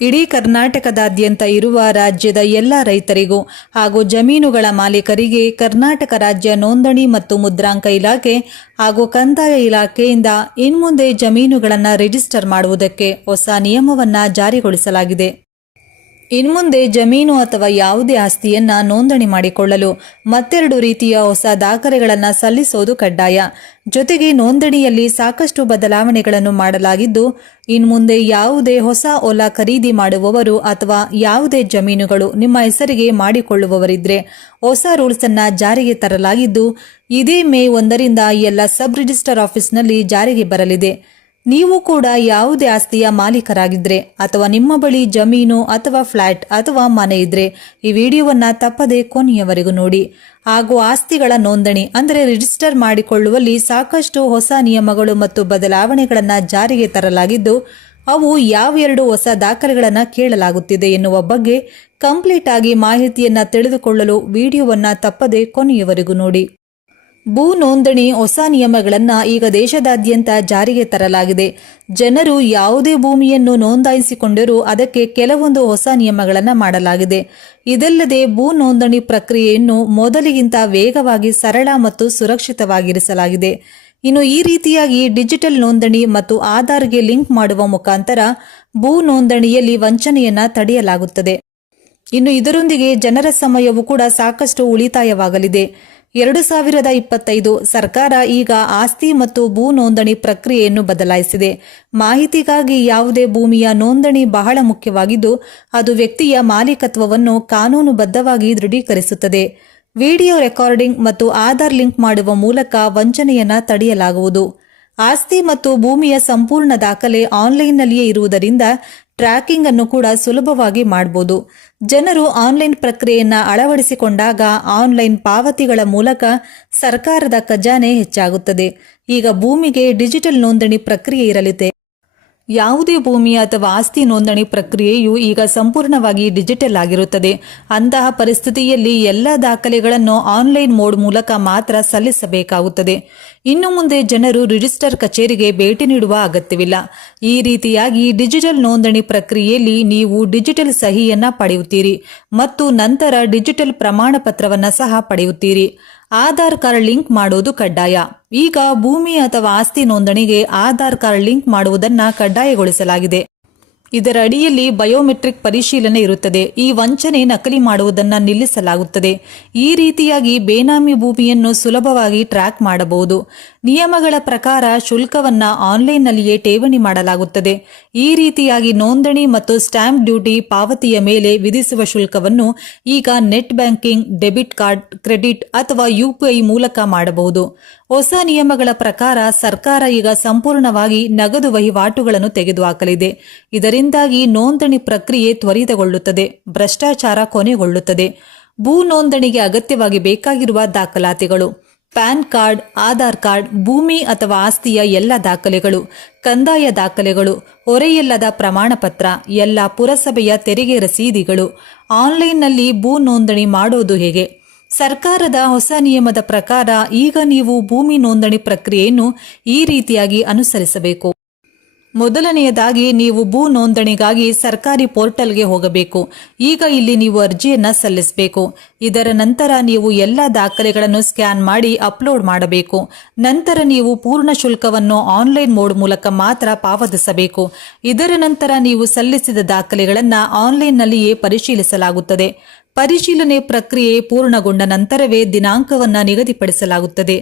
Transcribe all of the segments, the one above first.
ಇಡೀ ಕರ್ನಾಟಕದಾದ್ಯಂತ ಇರುವ ರಾಜ್ಯದ ಎಲ್ಲ ರೈತರಿಗೂ ಹಾಗೂ ಜಮೀನುಗಳ ಮಾಲೀಕರಿಗೆ ಕರ್ನಾಟಕ ರಾಜ್ಯ ನೋಂದಣಿ ಮತ್ತು ಮುದ್ರಾಂಕ ಇಲಾಖೆ ಹಾಗೂ ಕಂದಾಯ ಇಲಾಖೆಯಿಂದ ಇನ್ಮುಂದೆ ಜಮೀನುಗಳನ್ನು ರಿಜಿಸ್ಟರ್ ಮಾಡುವುದಕ್ಕೆ ಹೊಸ ನಿಯಮವನ್ನು ಜಾರಿಗೊಳಿಸಲಾಗಿದೆ. ಇನ್ಮುಂದೆ ಜಮೀನು ಅಥವಾ ಯಾವುದೇ ಆಸ್ತಿಯನ್ನ ನೋಂದಣಿ ಮಾಡಿಕೊಳ್ಳಲು ಮತ್ತೆರಡು ರೀತಿಯ ಹೊಸ ದಾಖಲೆಗಳನ್ನು ಸಲ್ಲಿಸೋದು ಕಡ್ಡಾಯ. ಜೊತೆಗೆ ನೋಂದಣಿಯಲ್ಲಿ ಸಾಕಷ್ಟು ಬದಲಾವಣೆಗಳನ್ನು ಮಾಡಲಾಗಿದ್ದು, ಇನ್ಮುಂದೆ ಯಾವುದೇ ಹೊಸ ಹೊಲ ಖರೀದಿ ಮಾಡುವವರು ಅಥವಾ ಯಾವುದೇ ಜಮೀನುಗಳು ನಿಮ್ಮ ಹೆಸರಿಗೆ ಮಾಡಿಕೊಳ್ಳುವವರಿದ್ರೆ ಹೊಸ ರೂಲ್ಸ್ ಅನ್ನ ಜಾರಿಗೆ ತರಲಾಗಿದ್ದು, ಇದೇ ಮೇ ಒಂದರಿಂದ ಎಲ್ಲ ಸಬ್ ರಿಜಿಸ್ಟರ್ ಆಫೀಸ್ನಲ್ಲಿ ಜಾರಿಗೆ ಬರಲಿದೆ. ನೀವು ಕೂಡ ಯಾವುದೇ ಆಸ್ತಿಯ ಮಾಲೀಕರಾಗಿದ್ರೆ ಅಥವಾ ನಿಮ್ಮ ಬಳಿ ಜಮೀನು ಅಥವಾ ಫ್ಲಾಟ್ ಅಥವಾ ಮನೆ ಇದ್ರೆ ಈ ವಿಡಿಯೋವನ್ನ ತಪ್ಪದೆ ಕೊನೆಯವರೆಗೂ ನೋಡಿ. ಹಾಗೂ ಆಸ್ತಿಗಳ ನೋಂದಣಿ ಅಂದರೆ ರಿಜಿಸ್ಟರ್ ಮಾಡಿಕೊಳ್ಳುವಲ್ಲಿ ಸಾಕಷ್ಟು ಹೊಸ ನಿಯಮಗಳು ಮತ್ತು ಬದಲಾವಣೆಗಳನ್ನು ಜಾರಿಗೆ ತರಲಾಗಿದ್ದು, ಅವು ಯಾವೆರಡು ಹೊಸ ದಾಖಲೆಗಳನ್ನು ಕೇಳಲಾಗುತ್ತಿದೆ ಎನ್ನುವ ಬಗ್ಗೆ ಕಂಪ್ಲೀಟ್ ಆಗಿ ಮಾಹಿತಿಯನ್ನ ತಿಳಿದುಕೊಳ್ಳಲು ವಿಡಿಯೋವನ್ನ ತಪ್ಪದೆ ಕೊನೆಯವರೆಗೂ ನೋಡಿ. ಭೂ ನೋಂದಣಿ ಹೊಸ ನಿಯಮಗಳನ್ನು ಈಗ ದೇಶದಾದ್ಯಂತ ಜಾರಿಗೆ ತರಲಾಗಿದೆ. ಜನರು ಯಾವುದೇ ಭೂಮಿಯನ್ನು ನೋಂದಾಯಿಸಿಕೊಂಡರೂ ಅದಕ್ಕೆ ಕೆಲವೊಂದು ಹೊಸ ನಿಯಮಗಳನ್ನು ಮಾಡಲಾಗಿದೆ. ಇದಲ್ಲದೆ ಭೂ ನೋಂದಣಿ ಪ್ರಕ್ರಿಯೆಯನ್ನು ಮೊದಲಿಗಿಂತ ವೇಗವಾಗಿ ಸರಳ ಮತ್ತು ಸುರಕ್ಷಿತವಾಗಿರಿಸಲಾಗಿದೆ. ಇನ್ನು ಈ ರೀತಿಯಾಗಿ ಡಿಜಿಟಲ್ ನೋಂದಣಿ ಮತ್ತು ಆಧಾರ್ಗೆ ಲಿಂಕ್ ಮಾಡುವ ಮುಖಾಂತರ ಭೂ ನೋಂದಣಿಯಲ್ಲಿ ವಂಚನೆಯನ್ನು ತಡೆಯಲಾಗುತ್ತದೆ. ಇನ್ನು ಇದರೊಂದಿಗೆ ಜನರ ಸಮಯವೂ ಕೂಡ ಸಾಕಷ್ಟು ಉಳಿತಾಯವಾಗಲಿದೆ. ಎರಡು ಸಾವಿರದ ಇಪ್ಪತ್ತೈದು ಸರ್ಕಾರ ಈಗ ಆಸ್ತಿ ಮತ್ತು ಭೂ ನೋಂದಣಿ ಪ್ರಕ್ರಿಯೆಯನ್ನು ಬದಲಾಯಿಸಿದೆ. ಮಾಹಿತಿಗಾಗಿ ಯಾವುದೇ ಭೂಮಿಯ ನೋಂದಣಿ ಬಹಳ ಮುಖ್ಯವಾಗಿದ್ದು, ಅದು ವ್ಯಕ್ತಿಯ ಮಾಲೀಕತ್ವವನ್ನು ಕಾನೂನುಬದ್ಧವಾಗಿ ದೃಢೀಕರಿಸುತ್ತದೆ. ವಿಡಿಯೋ ರೆಕಾರ್ಡಿಂಗ್ ಮತ್ತು ಆಧಾರ್ ಲಿಂಕ್ ಮಾಡುವ ಮೂಲಕ ವಂಚನೆಯನ್ನ ತಡೆಯಲಾಗುವುದು. ಆಸ್ತಿ ಮತ್ತು ಭೂಮಿಯ ಸಂಪೂರ್ಣ ದಾಖಲೆ ಆನ್ಲೈನ್ನಲ್ಲಿಯೇ ಇರುವುದರಿಂದ ಟ್ರ್ಯಾಕಿಂಗ್ ಅನ್ನು ಕೂಡ ಸುಲಭವಾಗಿ ಮಾಡಬಹುದು ಜನರು ಆನ್ಲೈನ್ ಪ್ರಕ್ರಿಯೆಯನ್ನ ಅಳವಡಿಸಿಕೊಂಡಾಗ ಆನ್ಲೈನ್ ಪಾವತಿಗಳ ಮೂಲಕ ಸರ್ಕಾರದ ಖಜಾನೆ ಹೆಚ್ಚಾಗುತ್ತದೆ. ಈಗ ಭೂಮಿಗೆ ಡಿಜಿಟಲ್ ನೋಂದಣಿ ಪ್ರಕ್ರಿಯೆ ಇರಲಿದೆ. ಯಾವುದೇ ಭೂಮಿ ಅಥವಾ ಆಸ್ತಿ ನೋಂದಣಿ ಪ್ರಕ್ರಿಯೆಯು ಈಗ ಸಂಪೂರ್ಣವಾಗಿ ಡಿಜಿಟಲ್ ಆಗಿರುತ್ತದೆ. ಅಂತಹ ಪರಿಸ್ಥಿತಿಯಲ್ಲಿ ಎಲ್ಲ ದಾಖಲೆಗಳನ್ನು ಆನ್ಲೈನ್ ಮೋಡ್ ಮೂಲಕ ಮಾತ್ರ ಸಲ್ಲಿಸಬೇಕಾಗುತ್ತದೆ. ಇನ್ನು ಮುಂದೆ ಜನರು ರಿಜಿಸ್ಟರ್ ಕಚೇರಿಗೆ ಭೇಟಿ ನೀಡುವ ಅಗತ್ಯವಿಲ್ಲ. ಈ ರೀತಿಯಾಗಿ ಡಿಜಿಟಲ್ ನೋಂದಣಿ ಪ್ರಕ್ರಿಯೆಯಲ್ಲಿ ನೀವು ಡಿಜಿಟಲ್ ಸಹಿಯನ್ನ ಪಡೆಯುತ್ತೀರಿ ಮತ್ತು ನಂತರ ಡಿಜಿಟಲ್ ಪ್ರಮಾಣ ಪತ್ರವನ್ನ ಸಹ ಪಡೆಯುತ್ತೀರಿ. ಆಧಾರ್ ಕಾರ್ಡ್ ಲಿಂಕ್ ಮಾಡೋದು ಕಡ್ಡಾಯ. ಈಗ ಭೂಮಿ ಅಥವಾ ಆಸ್ತಿ ನೋಂದಣಿಗೆ ಆಧಾರ್ ಕಾರ್ಡ್ ಲಿಂಕ್ ಮಾಡುವುದನ್ನ ಕಡ್ಡಾಯಗೊಳಿಸಲಾಗಿದೆ. ಇದರ ಅಡಿಯಲ್ಲಿ ಬಯೋಮೆಟ್ರಿಕ್ ಪರಿಶೀಲನೆ ಇರುತ್ತದೆ. ಈ ವಂಚನೆ ನಕಲಿ ಮಾಡುವುದನ್ನು ನಿಲ್ಲಿಸಲಾಗುತ್ತದೆ. ಈ ರೀತಿಯಾಗಿ ಬೇನಾಮಿ ಭೂಮಿಯನ್ನು ಸುಲಭವಾಗಿ ಟ್ರ್ಯಾಕ್ ಮಾಡಬಹುದು. ನಿಯಮಗಳ ಪ್ರಕಾರ ಶುಲ್ಕವನ್ನ ಆನ್ಲೈನ್ನಲ್ಲಿಯೇ ಠೇವಣಿ ಮಾಡಲಾಗುತ್ತದೆ. ಈ ರೀತಿಯಾಗಿ ನೋಂದಣಿ ಮತ್ತು ಸ್ಟ್ಯಾಂಪ್ ಡ್ಯೂಟಿ ಪಾವತಿಯ ಮೇಲೆ ವಿಧಿಸುವ ಶುಲ್ಕವನ್ನು ಈಗ net banking, debit card, credit ಅಥವಾ ಯುಪಿಐ ಮೂಲಕ ಮಾಡಬಹುದು. ಹೊಸ ನಿಯಮಗಳ ಪ್ರಕಾರ ಸರ್ಕಾರ ಈಗ ಸಂಪೂರ್ಣವಾಗಿ ನಗದು ವಹಿವಾಟುಗಳನ್ನು ತೆಗೆದುಹಾಕಲಿದೆ. ಇದರಿಂದಾಗಿ ನೋಂದಣಿ ಪ್ರಕ್ರಿಯೆ ತ್ವರಿತಗೊಳ್ಳುತ್ತದೆ, ಭ್ರಷ್ಟಾಚಾರ ಕೊನೆಗೊಳ್ಳುತ್ತದೆ. ಭೂ ನೋಂದಣಿಗೆ ಅಗತ್ಯವಾಗಿ ಬೇಕಾಗಿರುವ ದಾಖಲಾತಿಗಳು, ಪ್ಯಾನ್ ಕಾರ್ಡ್, ಆಧಾರ್ ಕಾರ್ಡ್, ಭೂಮಿ ಅಥವಾ ಆಸ್ತಿಯ ಎಲ್ಲ ದಾಖಲೆಗಳು, ಕಂದಾಯ ದಾಖಲೆಗಳು, ಹೊರೆಯಿಲ್ಲದ ಪ್ರಮಾಣಪತ್ರ, ಎಲ್ಲ ಪುರಸಭೆಯ ತೆರಿಗೆ ರಸೀದಿಗಳು, ಆನ್ಲೈನ್ನಲ್ಲಿ ಭೂ ನೋಂದಣಿ ಮಾಡೋದು ಹೇಗೆ? ಸರ್ಕಾರದ ಹೊಸ ನಿಯಮದ ಪ್ರಕಾರ ಈಗ ನೀವು ಭೂಮಿ ನೋಂದಣಿ ಪ್ರಕ್ರಿಯೆಯನ್ನು ಈ ರೀತಿಯಾಗಿ ಅನುಸರಿಸಬೇಕು. ಮೊದಲನೆಯದಾಗಿ ನೀವು ಭೂ ನೋಂದಣಿಗಾಗಿ ಸರ್ಕಾರಿ ಪೋರ್ಟಲ್ಗೆ ಹೋಗಬೇಕು. ಈಗ ಇಲ್ಲಿ ನೀವು ಅರ್ಜಿಯನ್ನು ಸಲ್ಲಿಸಬೇಕು. ಇದರ ನಂತರ ನೀವು ಎಲ್ಲ ದಾಖಲೆಗಳನ್ನು ಸ್ಕ್ಯಾನ್ ಮಾಡಿ ಅಪ್ಲೋಡ್ ಮಾಡಬೇಕು. ನಂತರ ನೀವು ಪೂರ್ಣ ಶುಲ್ಕವನ್ನು ಆನ್ಲೈನ್ ಮೋಡ್ ಮೂಲಕ ಮಾತ್ರ ಪಾವತಿಸಬೇಕು. ಇದರ ನಂತರ ನೀವು ಸಲ್ಲಿಸಿದ ದಾಖಲೆಗಳನ್ನು ಆನ್ಲೈನ್ನಲ್ಲಿಯೇ ಪರಿಶೀಲಿಸಲಾಗುತ್ತದೆ. ಪರಿಶೀಲನೆ ಪ್ರಕ್ರಿಯೆ ಪೂರ್ಣಗೊಂಡ ನಂತರವೇ ದಿನಾಂಕವನ್ನು ನಿಗದಿಪಡಿಸಲಾಗುತ್ತದೆ.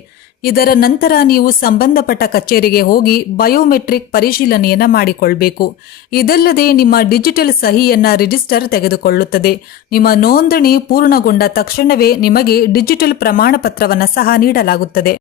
ಇದರ ನಂತರ ನೀವು ಸಂಬಂಧಪಟ್ಟ ಕಚೇರಿಗೆ ಹೋಗಿ ಬಯೋಮೆಟ್ರಿಕ್ ಪರಿಶೀಲನೆಯನ್ನು ಮಾಡಿಕೊಳ್ಳಬೇಕು ಇದಲ್ಲದೆ ನಿಮ್ಮ ಡಿಜಿಟಲ್ ಸಹಿಯನ್ನು ರಿಜಿಸ್ಟರ್ ತೆಗೆದುಕೊಳ್ಳುತ್ತದೆ. ನಿಮ್ಮ ನೋಂದಣಿ ಪೂರ್ಣಗೊಂಡ ತಕ್ಷಣವೇ ನಿಮಗೆ ಡಿಜಿಟಲ್ ಪ್ರಮಾಣ ಪತ್ರವನ್ನ ಸಹ ನೀಡಲಾಗುತ್ತದೆ.